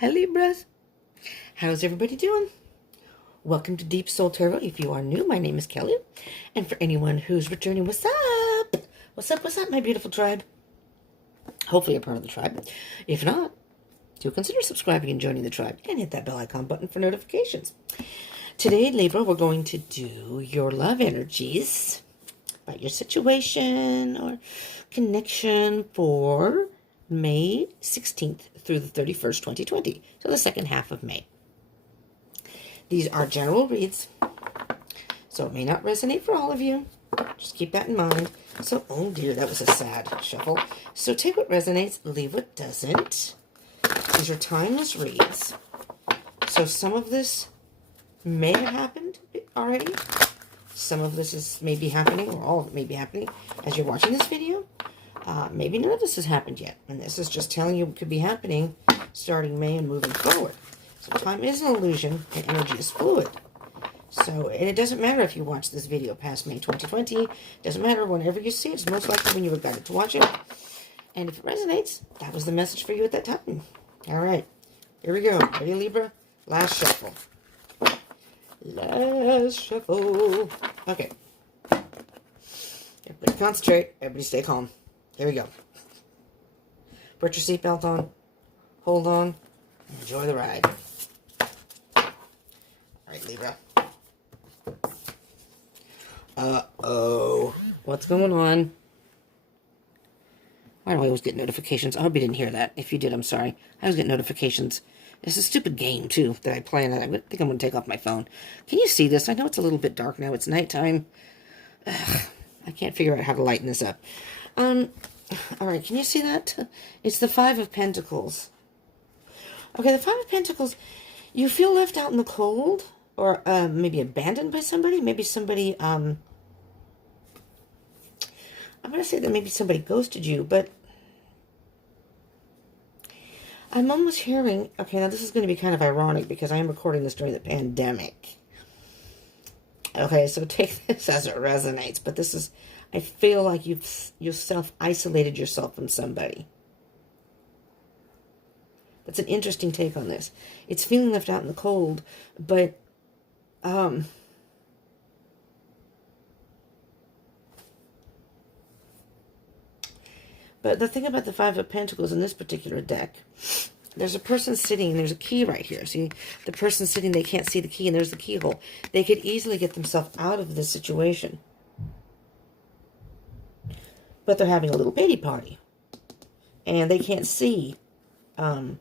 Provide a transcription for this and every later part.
Hi Libras. How's everybody doing? Welcome to Deep Soul Tarot. If you are new, my name is Kelly. And for anyone who's returning, what's up? What's up, my beautiful tribe? Hopefully you're part of the tribe. If not, do consider subscribing and joining the tribe. And hit that bell icon button for notifications. Today, Libra, we're going to do your love energies about your situation or connection for May 16th through the 31st, 2020. So the second half of May. These are general reads, so it may not resonate for all of you. Just keep that in mind. So, oh dear, that was a sad shuffle. So take what resonates, leave what doesn't. These are timeless reads. So some of this may have happened already. Some of this is maybe happening, or all of it may be happening as you're watching this video. Maybe none of this has happened yet. And this is just telling you what could be happening starting May and moving forward. So time is an illusion and energy is fluid. So, and it doesn't matter if you watch this video past May 2020. It doesn't matter whenever you see it. It's most likely when you were guided to watch it. And if it resonates, that was the message for you at that time. All right. Here we go. Ready, Libra? Last shuffle. Last shuffle. Okay. Everybody concentrate. Everybody stay calm. Here we go. Put your seatbelt on. Hold on. Enjoy the ride. All right, Libra. Uh-oh. What's going on? Why do I always get notifications? I hope you didn't hear that. If you did, I'm sorry. I always get notifications. It's a stupid game, too, that I play, and I think I'm going to take off my phone. Can you see this? I know it's a little bit dark now. It's nighttime. Ugh, I can't figure out how to lighten this up. All right, can you see that? It's the Five of Pentacles. Okay, the Five of Pentacles, you feel left out in the cold, or maybe abandoned by somebody. Maybe somebody, I'm going to say that maybe somebody ghosted you, but I'm almost hearing, okay, now this is going to be kind of ironic because I am recording this during the pandemic. Okay, so take this as it resonates, but this is, I feel like you've self-isolated yourself from somebody. That's an interesting take on this. It's feeling left out in the cold, but but the thing about the Five of Pentacles in this particular deck, there's a person sitting, and there's a key right here. See, the person sitting, they can't see the key, and there's the keyhole. They could easily get themselves out of this situation. But they're having a little pity party. And they can't see any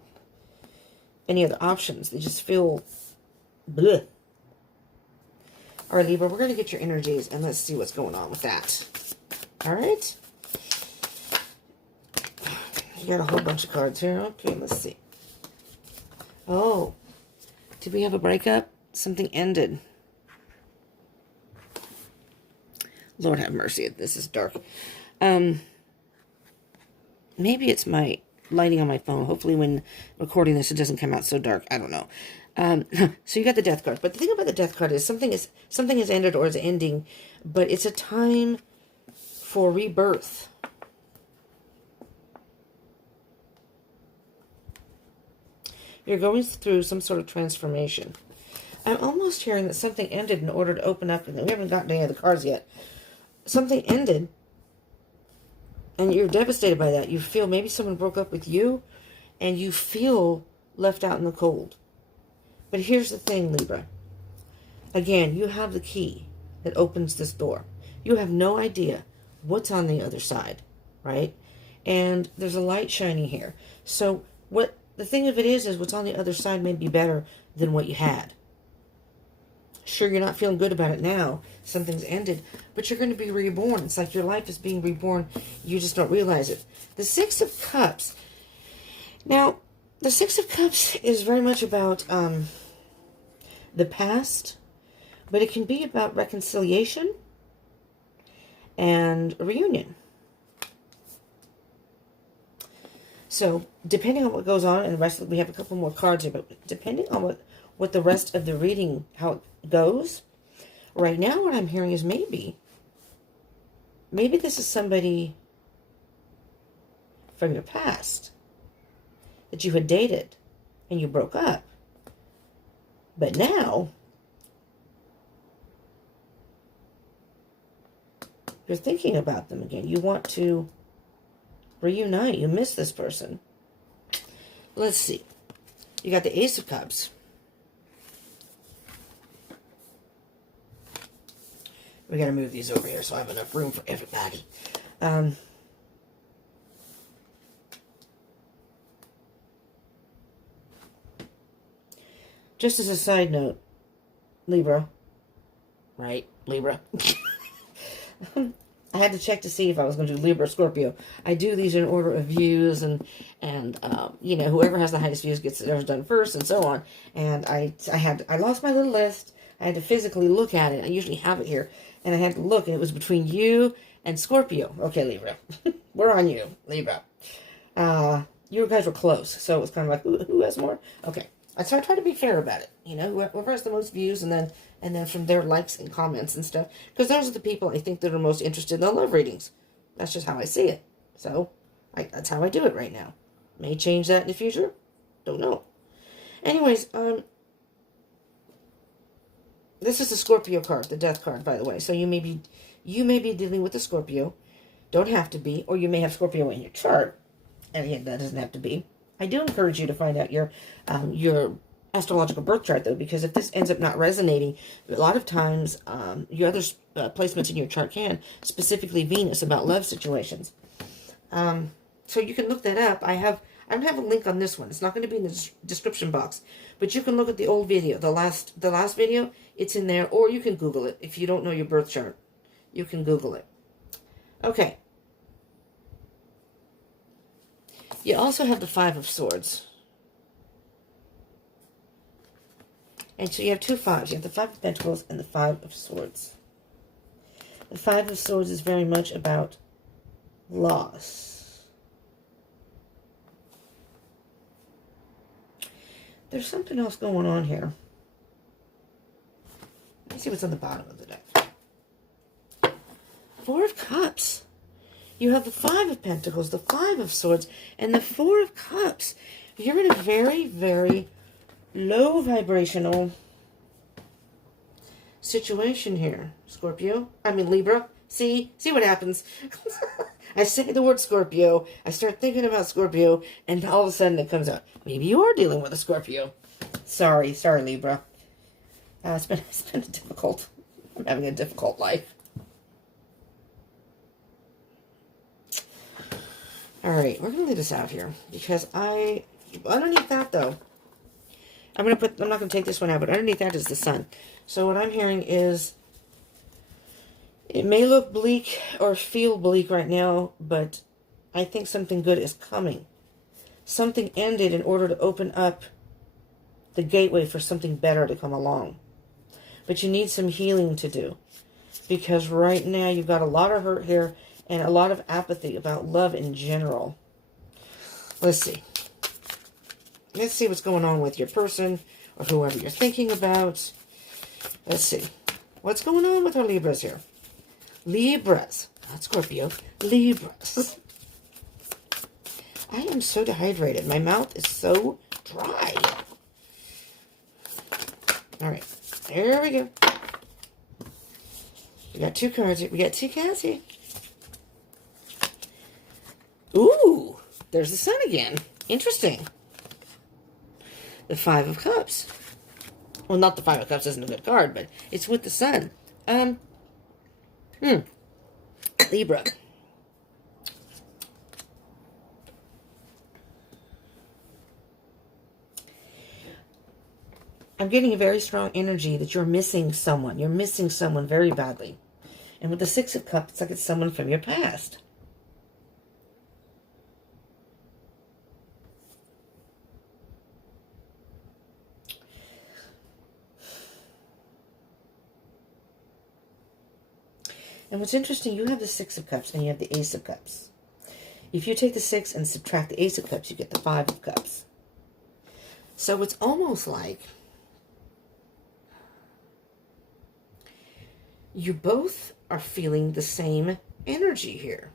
other options. They just feel bleh. All right, Libra, we're going to get your energies, and let's see what's going on with that. All right? You got a whole bunch of cards here. Okay, let's see. Oh, did we have a breakup? Something ended. Lord have mercy, this is dark. Maybe it's my lighting on my phone. Hopefully when recording this, it doesn't come out so dark. I don't know. So you got the Death card. But the thing about the Death card is something has ended or is ending, but it's a time for rebirth. You're going through some sort of transformation. I'm almost hearing that something ended in order to open up, and we haven't gotten any of the cards yet. Something ended, and you're devastated by that. You feel maybe someone broke up with you, and you feel left out in the cold. But here's the thing, Libra. Again, you have the key that opens this door. You have no idea what's on the other side, right? And there's a light shining here. So what the thing of it is what's on the other side may be better than what you had. Sure, you're not feeling good about it now. Something's ended, but you're going to be reborn. It's like your life is being reborn. You just don't realize it. The Six of Cups. Now, the Six of Cups is very much about the past, but it can be about reconciliation and reunion. So, depending on what goes on, and the rest of we have a couple more cards here, but depending on what the rest of the reading, how it goes, right now what I'm hearing is maybe this is somebody from your past that you had dated and you broke up. But now, you're thinking about them again. You want to reunite. You miss this person. Let's see. You got the Ace of Cups. We got to move these over here so I have enough room for everybody. Just as a side note, Libra, right? Libra. I had to check to see if I was going to do Libra or Scorpio. I do these in order of views, and you know, whoever has the highest views gets theirs done first, and so on. And I lost my little list. I had to physically look at it. I usually have it here, and I had to look, and it was between you and Scorpio. Okay, Libra, we're on you, Libra. You guys were close, so it was kind of like who has more? Okay. So I try to be fair about it, you know, whoever has the most views, and then from their likes and comments and stuff, because those are the people I think that are most interested in the love readings. That's just how I see it. So that's how I do it right now. May change that in the future. Don't know. Anyways, this is the Scorpio card, the Death card, by the way. So you may be dealing with the Scorpio. Don't have to be, or you may have Scorpio in your chart, and again, that doesn't have to be. I do encourage you to find out your astrological birth chart, though, because if this ends up not resonating, a lot of times your other placements in your chart can, specifically Venus, about love situations. So you can look that up. I don't have a link on this one. It's not going to be in the description box, but you can look at the old video, the last video. It's in there, or you can Google it if you don't know your birth chart. You can Google it. Okay. You also have the Five of Swords. And so you have two fives. You have the Five of Pentacles and the Five of Swords. The Five of Swords is very much about loss. There's something else going on here. Let me see what's on the bottom of the deck. Four of Cups. You have the Five of Pentacles, the Five of Swords, and the Four of Cups. You're in a very, very low vibrational situation here, Scorpio. I mean, Libra. See what happens. I say the word Scorpio, I start thinking about Scorpio, and all of a sudden it comes out. Maybe you are dealing with a Scorpio. Sorry, Libra. It's been difficult. I'm having a difficult life. All right, we're going to leave this out here because underneath that, though, I'm not going to take this one out, but underneath that is the Sun. So what I'm hearing is it may look bleak or feel bleak right now, but I think something good is coming. Something ended in order to open up the gateway for something better to come along. But you need some healing to do, because right now you've got a lot of hurt here and a lot of apathy about love in general. Let's see. Let's see what's going on with your person or whoever you're thinking about. Let's see. What's going on with our Libras here? Libras. Not Scorpio. Libras. I am so dehydrated. My mouth is so dry. All right. There we go. We got two cards here. We got two cards here. Ooh, there's the Sun again. Interesting. The Five of Cups. Well, not the Five of Cups isn't a good card, but it's with the Sun. Libra. I'm getting a very strong energy that you're missing someone. You're missing someone very badly. And with the Six of Cups, it's like it's someone from your past. And what's interesting, you have the Six of Cups and you have the Ace of Cups. If you take the Six and subtract the Ace of Cups, you get the Five of Cups. So it's almost like you both are feeling the same energy here.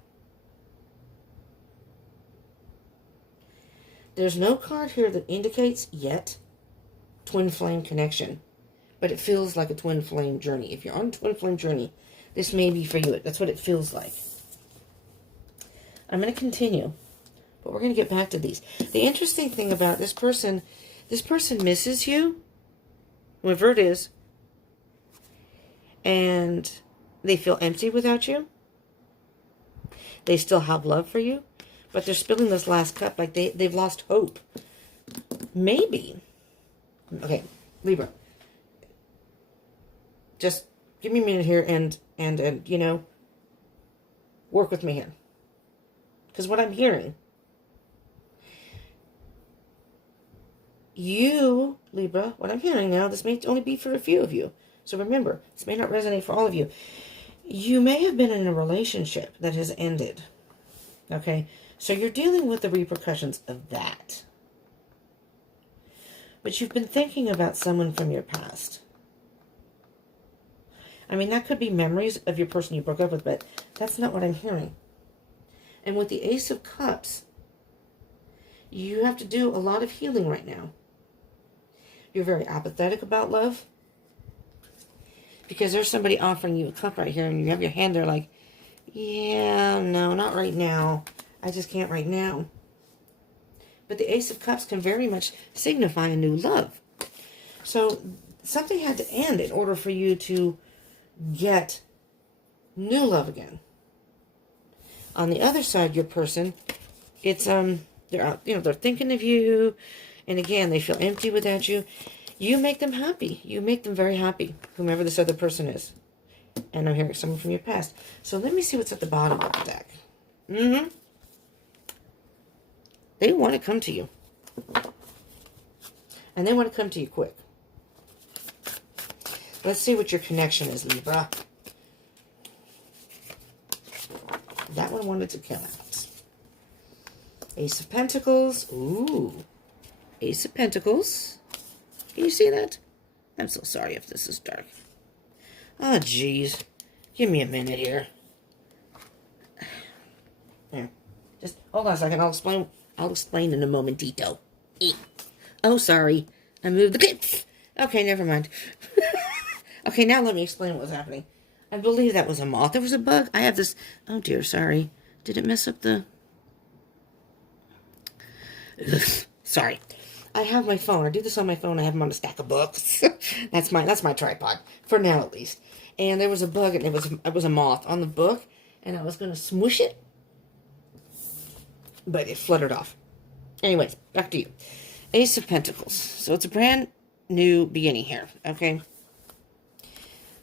There's no card here that indicates yet twin flame connection. But it feels like a twin flame journey. If you're on a twin flame journey, this may be for you. That's what it feels like. I'm going to continue, but we're going to get back to these. The interesting thing about this person misses you, whoever it is, and they feel empty without you. They still have love for you, but they're spilling this last cup like they've lost hope. Maybe. Okay, Libra. Just give me a minute here and you know, work with me here. Because what I'm hearing, you, Libra, what I'm hearing now, this may only be for a few of you. So remember, this may not resonate for all of you. You may have been in a relationship that has ended. Okay? So you're dealing with the repercussions of that. But you've been thinking about someone from your past. I mean, that could be memories of your person you broke up with, but that's not what I'm hearing. And with the Ace of Cups, you have to do a lot of healing right now. You're very apathetic about love. Because there's somebody offering you a cup right here, and you have your hand there like, yeah, no, not right now. I just can't right now. But the Ace of Cups can very much signify a new love. So something had to end in order for you to get new love again. On the other side, your person, it's they're out, you know, they're thinking of you, and again, they feel empty without you. You make them happy. You make them very happy, whomever this other person is. And I'm hearing someone from your past. So let me see what's at the bottom of the deck. They want to come to you. And they want to come to you quick. Let's see what your connection is, Libra. That one wanted to come out. Ace of Pentacles. Ooh. Ace of Pentacles. Can you see that? I'm so sorry if this is dark. Oh, jeez. Give me a minute here. Here. Just hold on a second. I'll explain in a momentito. Oh, sorry. I moved the clips. Okay, never mind. Okay, now let me explain what was happening. I believe that was a moth. There was a bug. I have this... Oh, dear, sorry. Did it mess up the... Sorry. I have my phone. I do this on my phone. I have them on a stack of books. That's my tripod. For now, at least. And there was a bug, and it was a moth on the book. And I was going to smoosh it. But it fluttered off. Anyways, back to you. Ace of Pentacles. So it's a brand new beginning here. Okay.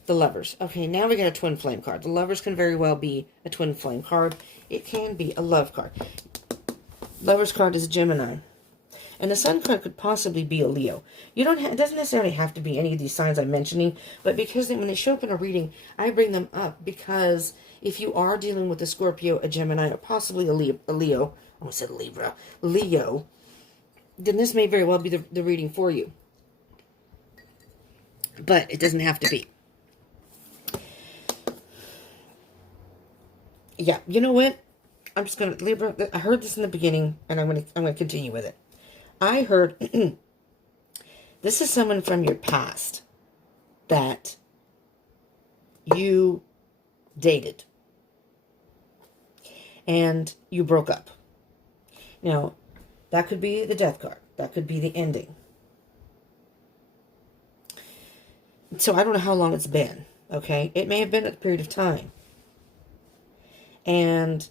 The Lovers. Okay, now we got a twin flame card. The Lovers can very well be a twin flame card. It can be a love card. Lovers card is Gemini. And the Sun card could possibly be a Leo. It doesn't necessarily have to be any of these signs I'm mentioning, but because when they show up in a reading, I bring them up because if you are dealing with a Scorpio, a Gemini, or possibly a Leo, I almost said Libra, Leo, then this may very well be the reading for you. But it doesn't have to be. Yeah, you know what? I'm just going to, Libra, I heard this in the beginning, and I'm going to continue with it. I heard, this is someone from your past that you dated and you broke up. Now, that could be the death card. That could be the ending. So I don't know how long it's been, okay? It may have been a period of time. And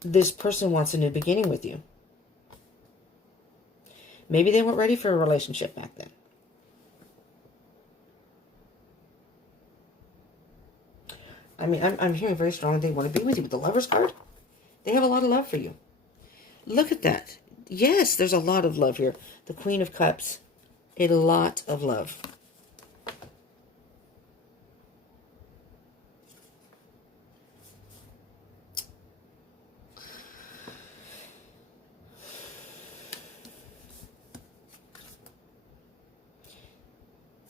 this person wants a new beginning with you. Maybe they weren't ready for a relationship back then. I mean, I'm hearing very strongly they want to be with you. With the Lovers card, they have a lot of love for you. Look at that. Yes, there's a lot of love here. The Queen of Cups, a lot of love.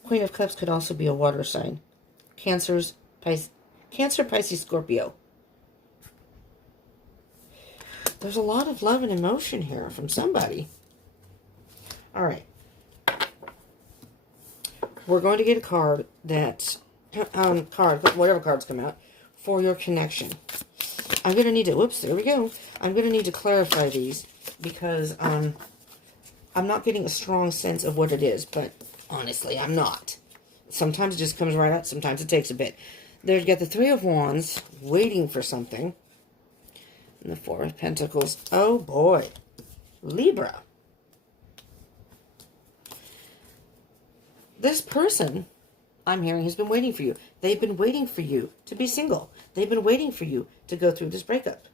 Queen of Cups could also be a water sign. Cancer, Pisces, Scorpio. There's a lot of love and emotion here from somebody. All right. We're going to get a card that, whatever cards come out, for your connection. I'm going to need to, whoops, there we go. I'm going to need to clarify these because I'm not getting a strong sense of what it is, but honestly, I'm not. Sometimes it just comes right out. Sometimes it takes a bit. There's got the Three of Wands waiting for something. And the Four of Pentacles. Oh, boy. Libra. This person, I'm hearing, has been waiting for you. They've been waiting for you to be single. They've been waiting for you to go through this breakup.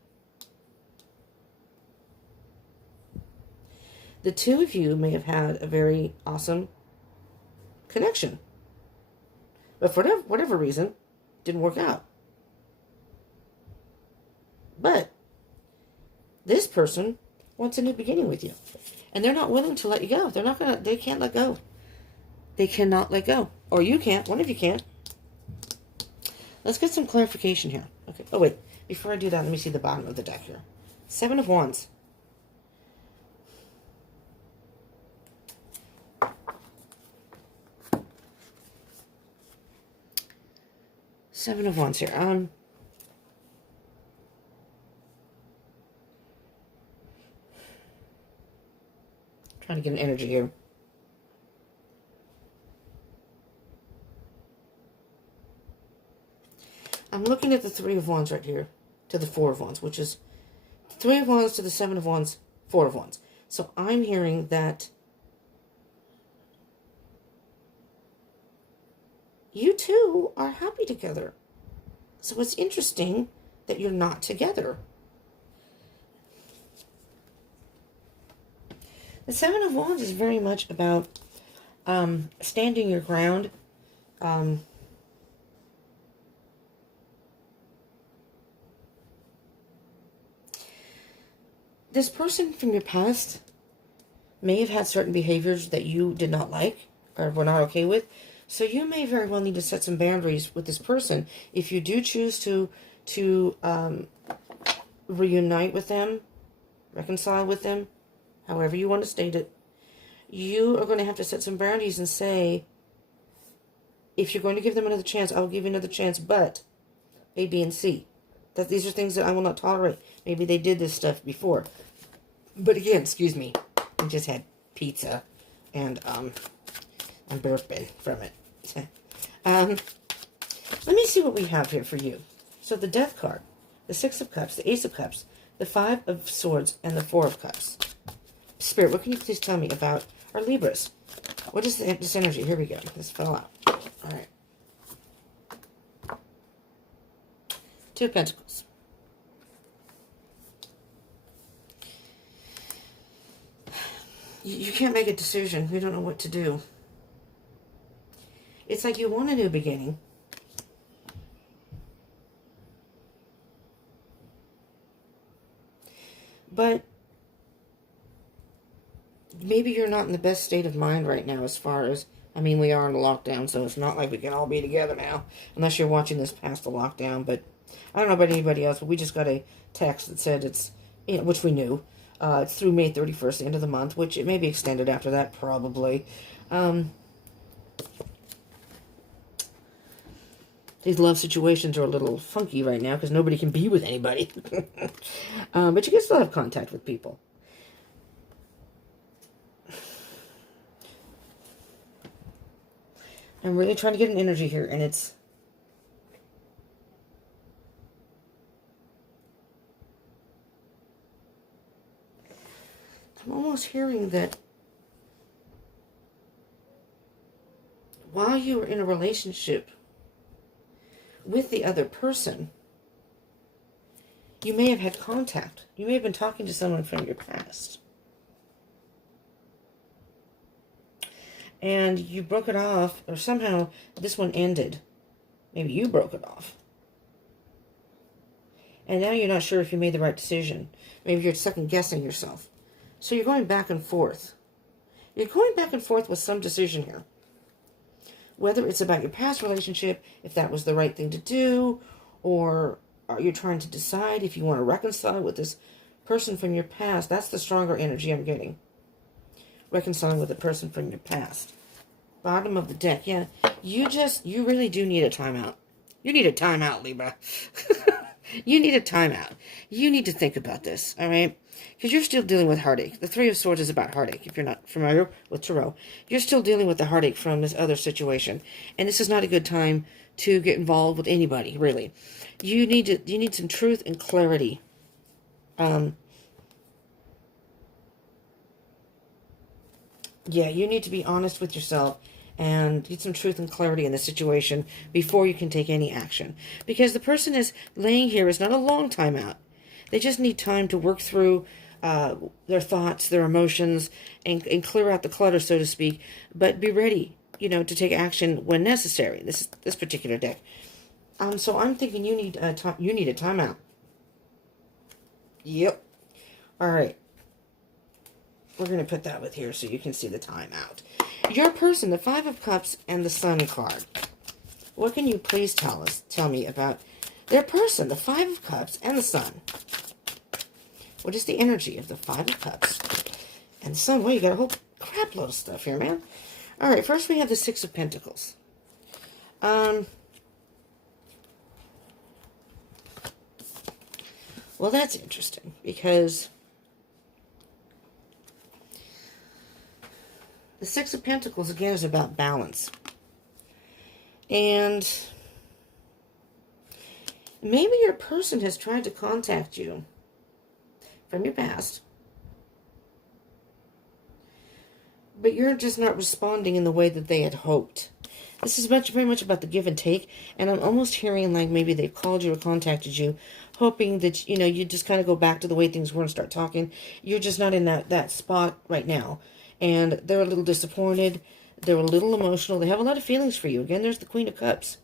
The two of you may have had a very awesome connection. But for whatever reason, didn't work out. But this person wants a new beginning with you. And they're not willing to let you go. They can't let go. They cannot let go. Or you can't. One of you can't. Let's get some clarification here. Okay. Oh, wait. Before I do that, let me see the bottom of the deck here. Seven of Wands. Seven of Wands here. Trying to get an energy here. I'm looking at the Three of Wands right here to the Four of Wands, which is Three of Wands to the Seven of Wands, Four of Wands. So I'm hearing that you two are happy together. So it's interesting that you're not together. The Seven of Wands is very much about standing your ground. This person from your past may have had certain behaviors that you did not like or were not okay with. So you may very well need to set some boundaries with this person. If you do choose to reunite with them, reconcile with them, however you want to state it, you are going to have to set some boundaries and say, if you're going to give them another chance, I will give you another chance, but A, B, and C. That these are things that I will not tolerate. Maybe they did this stuff before. But again, excuse me, I just had pizza and I'm burping from it. Let me see what we have here for you. So the Death card, the Six of Cups, the Ace of Cups, the Five of Swords, and the Four of Cups. Spirit, what can you please tell me about our Libras? What is this energy? Here we go. This fell out. All right. Two of Pentacles. You can't make a decision. You don't know what to do. It's like you want a new beginning. But maybe you're not in the best state of mind right now as far as, I mean, we are in a lockdown, so it's not like we can all be together now. Unless you're watching this past the lockdown. But I don't know about anybody else, but we just got a text that said it's, you know, which we knew. It's through May 31st, the end of the month, which it may be extended after that, probably. These love situations are a little funky right now because nobody can be with anybody. But you can still have contact with people. I'm really trying to get an energy here, and it's... I'm almost hearing that while you were in a relationship with the other person, you may have had contact. You may have been talking to someone from your past. And you broke it off, or somehow this one ended. Maybe you broke it off. And now you're not sure if you made the right decision. Maybe you're second guessing yourself. So you're going back and forth. You're going back and forth with some decision here. Whether it's about your past relationship, if that was the right thing to do, or are you trying to decide if you want to reconcile with this person from your past, that's the stronger energy I'm getting. Reconciling with the person from your past. Bottom of the deck, yeah. You really do need a timeout. You need a timeout, Libra. You need a timeout. You need to think about this, all right? Because you're still dealing with heartache. The Three of Swords is about heartache, if you're not familiar with tarot. You're still dealing with the heartache from this other situation. And this is not a good time to get involved with anybody, really. You need some truth and clarity. Yeah, you need to be honest with yourself and get some truth and clarity in the situation before you can take any action. Because the person is laying here is not a long time out. They just need time to work through their thoughts, their emotions, and clear out the clutter, so to speak. But be ready, to take action when necessary. This particular deck. So I'm thinking you need a timeout. Yep. All right. We're going to put that with here so you can see the timeout. Your person, the Five of Cups and the Sun card. What can you please tell me about their person, the Five of Cups and the Sun? What is the energy of the Five of Cups and the Sun? Well, you got a whole crap load of stuff here, man. All right, first we have the Six of Pentacles. Well, that's interesting because the Six of Pentacles, again, is about balance. And maybe your person has tried to contact you from your past, but you're just not responding in the way that they had hoped. This is very much about the give and take, and I'm almost hearing like maybe they've called you or contacted you, hoping that, you just kind of go back to the way things were and start talking. You're just not in that spot right now. And they're a little disappointed. They're a little emotional. They have a lot of feelings for you. Again, there's the Queen of Cups.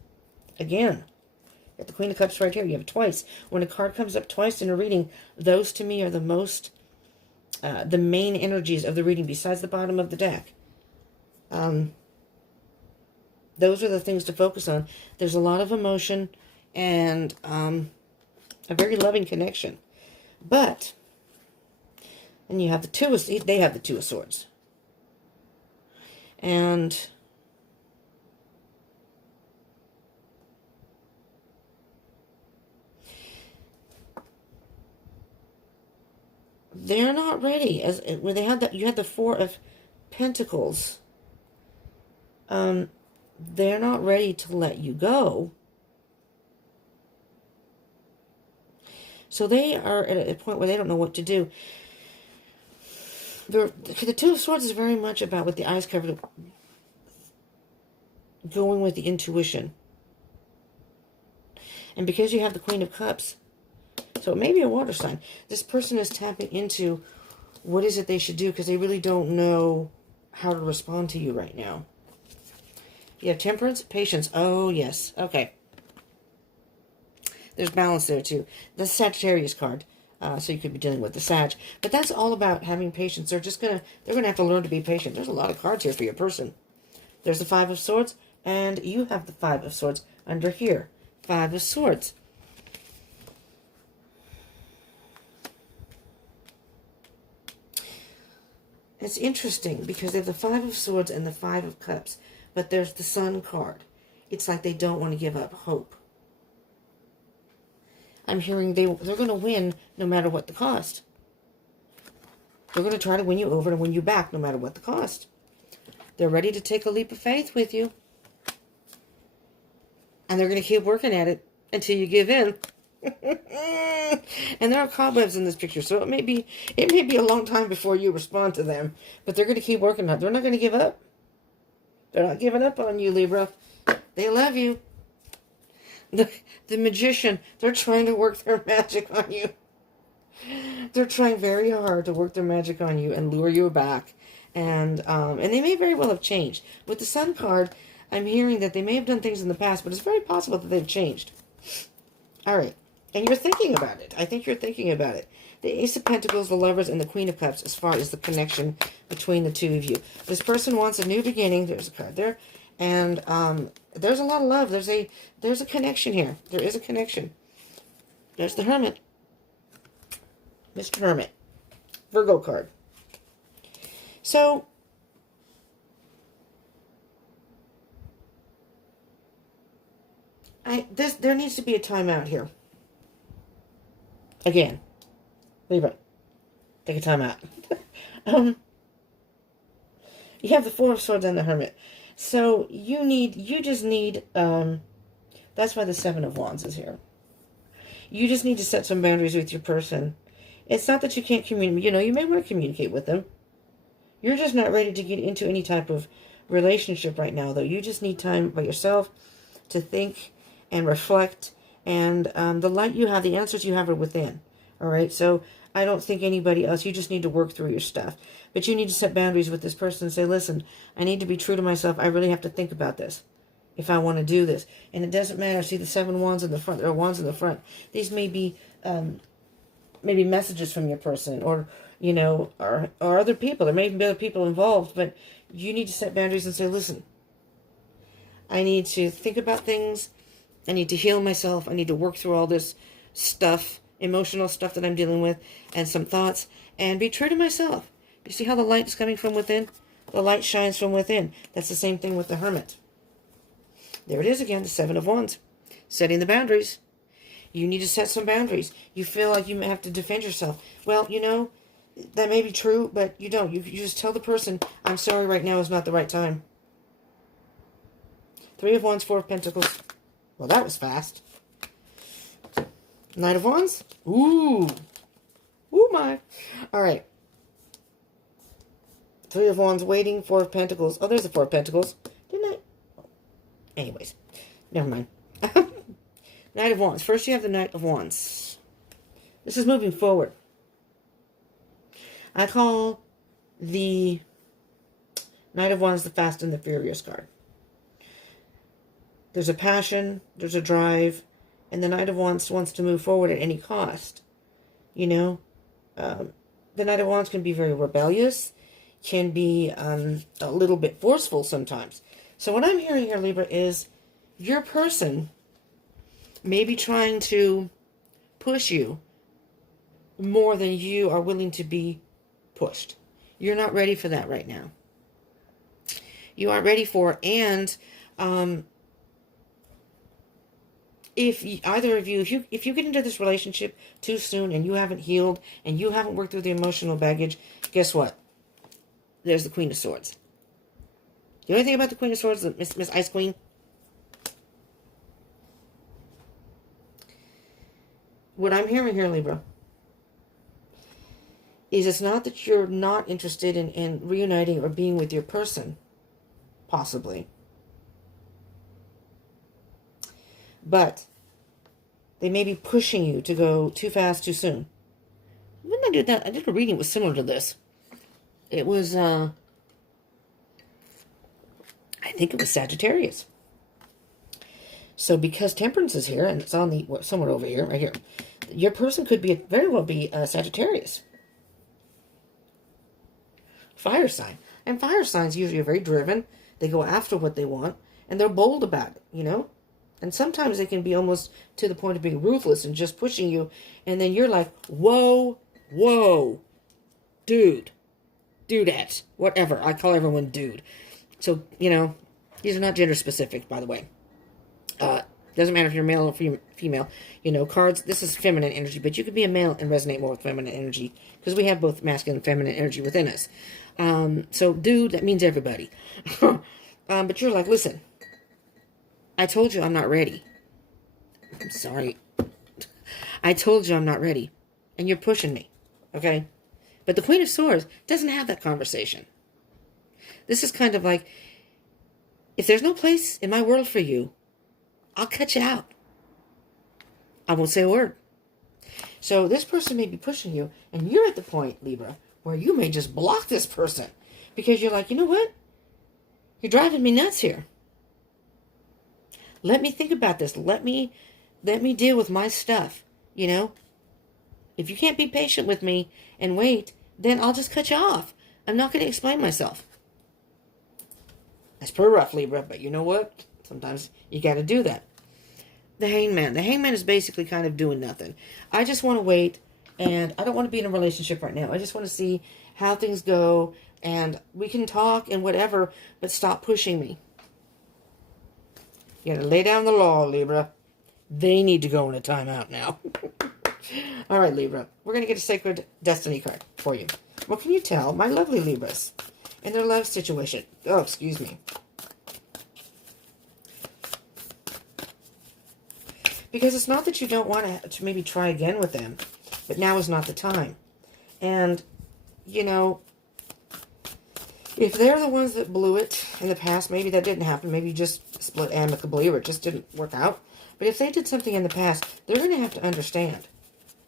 Again, got the Queen of Cups right here. You have it twice. When a card comes up twice in a reading, those to me are the most, the main energies of the reading besides the bottom of the deck. Those are the things to focus on. There's a lot of emotion and a very loving connection. But, and you have they have the Two of Swords. And they're not ready. When they had that, you had the Four of Pentacles. They're not ready to let you go. So they are at a point where they don't know what to do. The Two of Swords is very much about, with the eyes covered, going with the intuition. And because you have the Queen of Cups, so it may be a water sign, this person is tapping into what is it they should do because they really don't know how to respond to you right now. You have Temperance, Patience. Oh, yes. Okay. There's balance there, too. The Sagittarius card. So you could be dealing with the Sag. But that's all about having patience. They're gonna have to learn to be patient. There's a lot of cards here for your person. There's the Five of Swords, and you have the Five of Swords under here. Five of Swords. It's interesting because they have the Five of Swords and the Five of Cups, but there's the Sun card. It's like they don't want to give up hope. I'm hearing they're going to win no matter what the cost. They're going to try to win you over and win you back no matter what the cost. They're ready to take a leap of faith with you. And they're going to keep working at it until you give in. And there are cobwebs in this picture, so it may be a long time before you respond to them. But they're going to keep working on it. They're not going to give up. They're not giving up on you, Libra. They love you. The Magician, they're trying to work their magic on you. They're trying very hard to work their magic on you and lure you back. And they may very well have changed. With the Sun card, I'm hearing that they may have done things in the past, but it's very possible that they've changed. All right. And you're thinking about it. I think you're thinking about it. The Ace of Pentacles, the Lovers, and the Queen of Cups as far as the connection between the two of you. This person wants a new beginning. There's a card there. And there's a lot of love. There's a connection here. There is a connection. There's the Hermit. Mr. Hermit. Virgo card. So, there needs to be a timeout here. Again, Libra, take a timeout. You have the Four of Swords and the Hermit. So, you just need, that's why the Seven of Wands is here. You just need to set some boundaries with your person. It's not that you can't communicate. You know, you may want to communicate with them. You're just not ready to get into any type of relationship right now, though. You just need time by yourself to think and reflect. And the light you have, the answers you have are within. All right? So I don't think anybody else. You just need to work through your stuff. But you need to set boundaries with this person and say, listen, I need to be true to myself. I really have to think about this if I want to do this. And it doesn't matter. See the Seven Wands in the front. There are wands in the front. These may be maybe messages from your person, or, you know, or other people. There may even be other people involved. But you need to set boundaries and say, listen, I need to think about things. I need to heal myself. I need to work through all this stuff, emotional stuff that I'm dealing with, and some thoughts, and be true to myself. You see how the light is coming from within? The light shines from within. That's the same thing with the Hermit. There it is again, the Seven of Wands. Setting the boundaries. You need to set some boundaries. You feel like you have to defend yourself. Well, you know, that may be true, but you don't. You just tell the person, I'm sorry, right now is not the right time. Three of Wands, Four of Pentacles. Well, that was fast. Knight of Wands. Ooh. Ooh, my. All right. Three of Wands waiting. Four of Pentacles. Oh, there's the Four of Pentacles. Didn't I? Anyways. Never mind. Knight of Wands. First you have the Knight of Wands. This is moving forward. I call the Knight of Wands the Fast and the Furious card. There's a passion, there's a drive, and the Knight of Wands wants to move forward at any cost. You know, the Knight of Wands can be very rebellious, can be a little bit forceful sometimes. So what I'm hearing here, Libra, is your person may be trying to push you more than you are willing to be pushed. You're not ready for that right now. You aren't ready for it, and if either of you, if you get into this relationship too soon and you haven't healed and you haven't worked through the emotional baggage, guess what? There's the Queen of Swords. You know anything about the Queen of Swords, Miss Ice Queen? What I'm hearing here, Libra, is it's not that you're not interested in reuniting or being with your person, possibly. But they may be pushing you to go too fast, too soon. When I did that, I did a reading that was similar to this. It was, I think it was Sagittarius. So because Temperance is here, and it's on the, somewhere over here, right here, your person could be, very well be Sagittarius. Fire sign. And fire signs usually are very driven. They go after what they want, and they're bold about it, you know? And sometimes they can be almost to the point of being ruthless and just pushing you. And then you're like, whoa, whoa, dude, dudette, whatever. I call everyone dude. So, you know, these are not gender specific, by the way. Doesn't matter if you're male or female. You know, cards, this is feminine energy, but you could be a male and resonate more with feminine energy because we have both masculine and feminine energy within us. So, dude, that means everybody. But you're like, listen, I told you I'm not ready. I'm sorry. I told you I'm not ready. And you're pushing me. Okay? But the Queen of Swords doesn't have that conversation. This is kind of like, if there's no place in my world for you, I'll cut you out. I won't say a word. So this person may be pushing you, and you're at the point, Libra, where you may just block this person. Because you're like, you know what? You're driving me nuts here. Let me think about this. Let me deal with my stuff, you know? If you can't be patient with me and wait, then I'll just cut you off. I'm not going to explain myself. That's pretty rough, Libra, but you know what? Sometimes you got to do that. The Hangman. The Hangman is basically kind of doing nothing. I just want to wait And I don't want to be in a relationship right now. I just want to see how things go. And we can talk and whatever, but stop pushing me. You gotta lay down the law, Libra. They need to go in a timeout now. All right, Libra. We're going to get a Sacred Destiny card for you. What can you tell my lovely Libras in their love situation? Oh, excuse me. Because it's not that you don't want to maybe try again with them, but now is not the time. And, you know, if they're the ones that blew it in the past, maybe that didn't happen. Maybe you just split amicably or it just didn't work out. But if they did something in the past, they're going to have to understand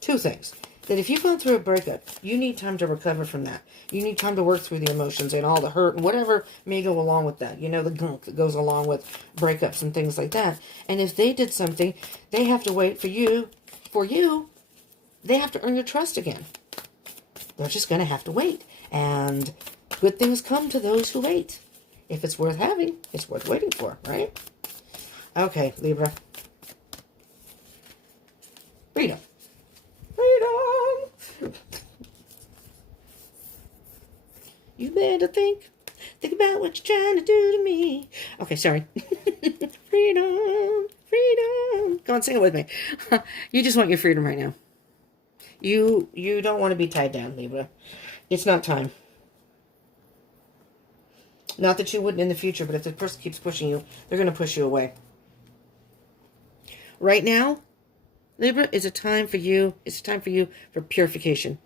two things. That if you've gone through a breakup, you need time to recover from that. You need time to work through the emotions and all the hurt and whatever may go along with that. You know, the gunk that goes along with breakups and things like that. And if they did something, they have to wait for you. They have to earn your trust again. They're just going to have to wait. And good things come to those who wait. If it's worth having, it's worth waiting for, right? Okay, Libra. Freedom. Freedom. You better think about what you're trying to do to me. Okay, sorry. Freedom. Freedom. Come on, sing it with me. You just want your freedom right now. You don't want to be tied down, Libra. It's not time. Not that you wouldn't in the future, but if the person keeps pushing you, they're going to push you away. Right now, Libra, is a time for you. It's a time for you for purification.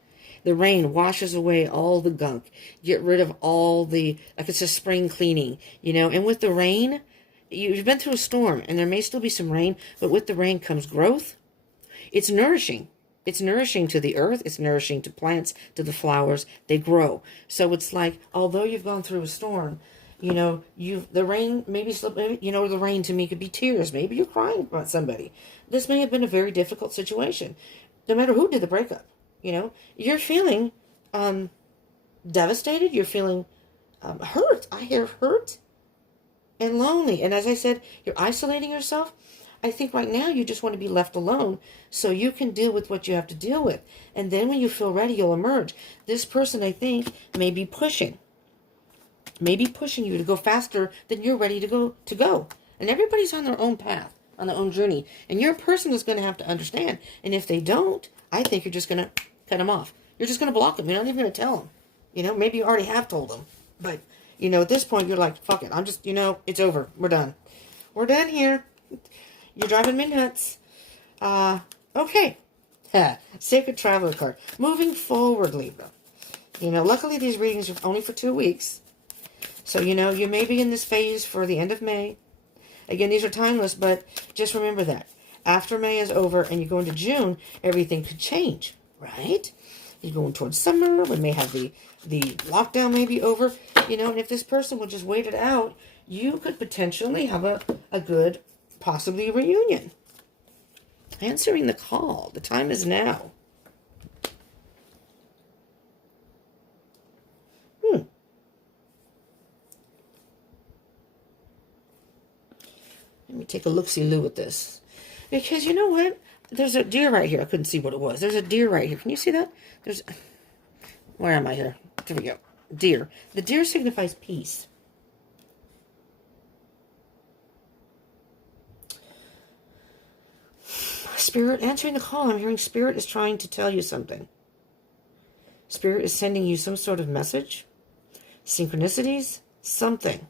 The rain washes away all the gunk. Get rid of all the, like it's a spring cleaning, you know. And with the rain, you've been through a storm, and there may still be some rain, but with the rain comes growth. It's nourishing. It's nourishing to the earth. It's nourishing to plants, to the flowers. They grow. So it's like, although you've gone through a storm, you know, the rain, maybe, you know, the rain to me could be tears. Maybe you're crying about somebody. This may have been a very difficult situation. No matter who did the breakup, you know, you're feeling devastated. You're feeling hurt. I hear hurt and lonely. And as I said, you're isolating yourself. I think right now you just want to be left alone so you can deal with what you have to deal with. And then when you feel ready, you'll emerge. This person, I think, may be pushing. Maybe pushing you to go faster than you're ready to go. And everybody's on their own path, on their own journey. And your person is going to have to understand. And if they don't, I think you're just going to cut them off. You're just going to block them. You're not even going to tell them. You know, maybe you already have told them. But, you know, at this point, you're like, fuck it. I'm just, you know, it's over. We're done. We're done here. You're driving me nuts. Okay. Sacred Traveler card. Moving forward, Libra. You know, luckily these readings are only for 2 weeks. So, you know, you may be in this phase for the end of May. Again, these are timeless, but just remember that. After May is over and you go into June, everything could change, right? You're going towards summer. We may have the lockdown may be over. You know, and if this person would just wait it out, you could potentially have a good, possibly reunion. Answering the call. The time is now. Let me take a look-see-loo at this. Because you know what? There's a deer right here. I couldn't see what it was. There's a deer right here. Can you see that? Where am I here? There we go. Deer. The deer signifies peace. Spirit, answering the call. I'm hearing Spirit is trying to tell you something. Spirit is sending you some sort of message. Synchronicities. Something.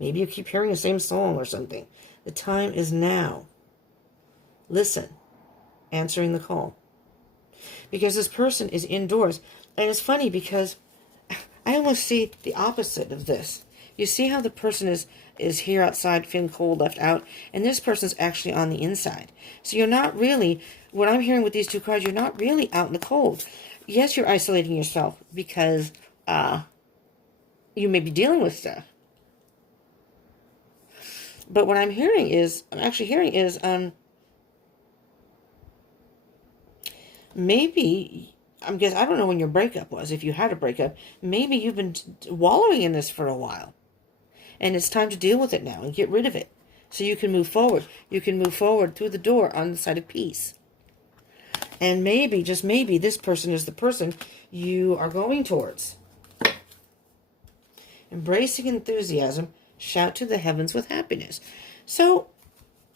Maybe you keep hearing the same song or something. The time is now. Listen. Answering the call. Because this person is indoors. And it's funny because I almost see the opposite of this. You see how the person is here outside feeling cold, left out, and this person's actually on the inside. So you're not really, what I'm hearing with these two cards, you're not really out in the cold. Yes, you're isolating yourself because you may be dealing with stuff. But what I'm hearing is, maybe, I don't know when your breakup was, if you had a breakup, maybe you've been wallowing in this for a while. And it's time to deal with it now and get rid of it. So you can move forward. You can move forward through the door on the side of peace. And maybe, just maybe, this person is the person you are going towards. Embracing enthusiasm, shout to the heavens with happiness. So,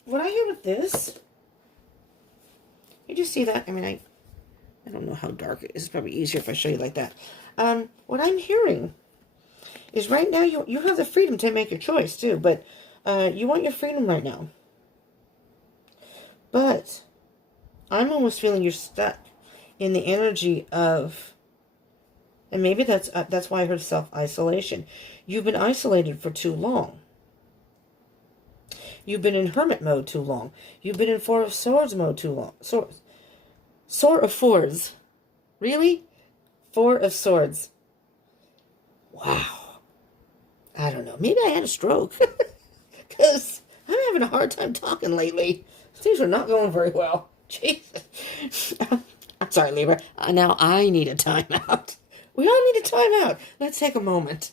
what I hear with this, you just see that? I mean, I don't know how dark it is. It's probably easier if I show you like that. What I'm hearing is right now you have the freedom to make your choice too, but you want your freedom right now. But I'm almost feeling you're stuck in the energy of, and maybe that's why I heard self-isolation. You've been isolated for too long. You've been in hermit mode too long. You've been in Four of Swords mode too long. Sword of Swords. Really? Four of Swords. Wow. I don't know. Maybe I had a stroke. Because I'm having a hard time talking lately. Things are not going very well. Jesus. I'm sorry, Libra. Now I need a timeout. We all need a timeout. Let's take a moment.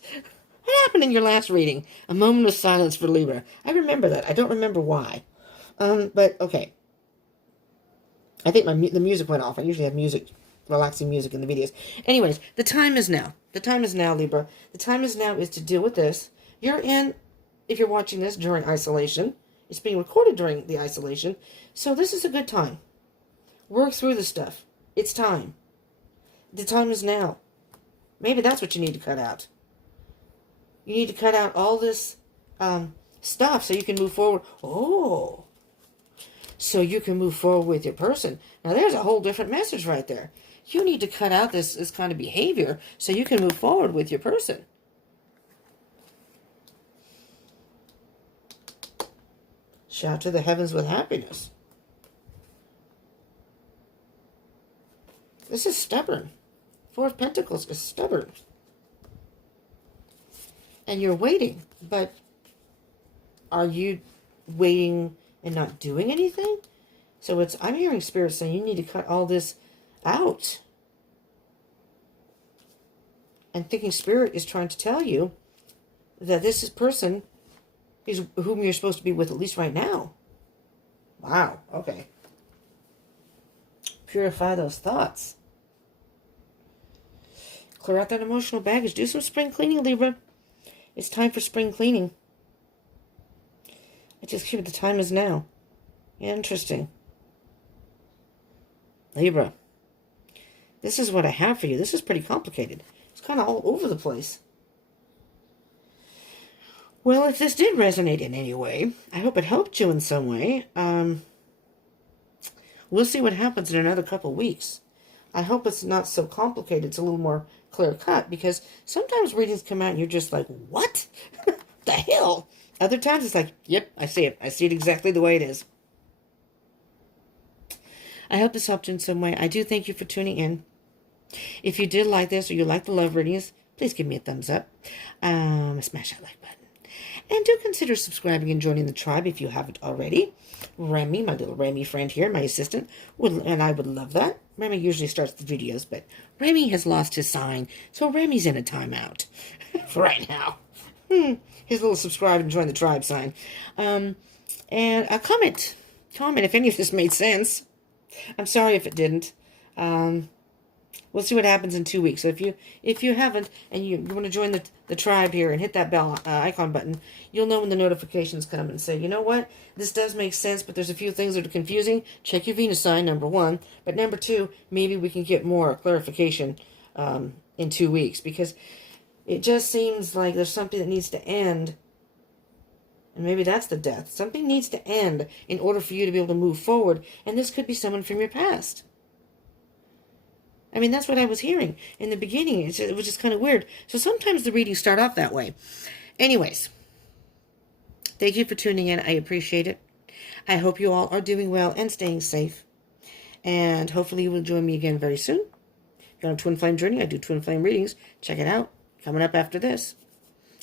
What happened in your last reading? A moment of silence for Libra. I remember that. I don't remember why. But, okay. I think the music went off. I usually have music, relaxing music in the videos. Anyways, the time is now. The time is now, Libra. The time is now is to deal with this. You're in, if you're watching this during isolation, it's being recorded during the isolation, so this is a good time. Work through the stuff. It's time. The time is now. Maybe that's what you need to cut out. You need to cut out all this stuff so you can move forward. Oh, so you can move forward with your person. Now, there's a whole different message right there. You need to cut out this kind of behavior so you can move forward with your person. Shout to the heavens with happiness. This is stubborn. Four of Pentacles is stubborn. And you're waiting, but are you waiting and not doing anything? So I'm hearing Spirit saying you need to cut all this out. And thinking Spirit is trying to tell you that this person is whom you're supposed to be with, at least right now. Wow, okay. Purify those thoughts. Clear out that emotional baggage. Do some spring cleaning, Libra. It's time for spring cleaning. I just hear the time is now. Interesting. Libra. This is what I have for you. This is pretty complicated. It's kind of all over the place. Well, if this did resonate in any way, I hope it helped you in some way. We'll see what happens in another couple weeks. I hope it's not so complicated. It's a little more clear-cut, because sometimes readings come out and you're just like, what? The hell? Other times it's like, yep, I see it. I see it exactly the way it is. I hope this helped you in some way. I do thank you for tuning in. If you did like this or you like the love readings, please give me a thumbs up. Smash that like button. And do consider subscribing and joining the tribe if you haven't already. Remy, my little Remy friend here, my assistant, and I would love that. Remy usually starts the videos, but Remy has lost his sign, so Remy's in a timeout for right now. His little subscribe and join the tribe sign. And a comment if any of this made sense. I'm sorry if it didn't. We'll see what happens in 2 weeks. So if you haven't, and you want to join the tribe here and hit that bell icon button, you'll know when the notifications come and say, you know what, this does make sense, but there's a few things that are confusing. Check your Venus sign, number one. But number two, maybe we can get more clarification in 2 weeks, because it just seems like there's something that needs to end. And maybe that's the death. Something needs to end in order for you to be able to move forward. And this could be someone from your past. I mean, that's what I was hearing in the beginning. It was just kind of weird. So sometimes the readings start off that way. Anyways, thank you for tuning in. I appreciate it. I hope you all are doing well and staying safe. And hopefully you will join me again very soon. If you're on a Twin Flame journey, I do Twin Flame readings. Check it out. Coming up after this.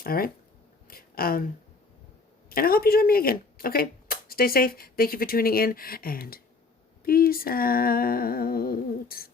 All right. And I hope you join me again. Okay. Stay safe. Thank you for tuning in. And peace out.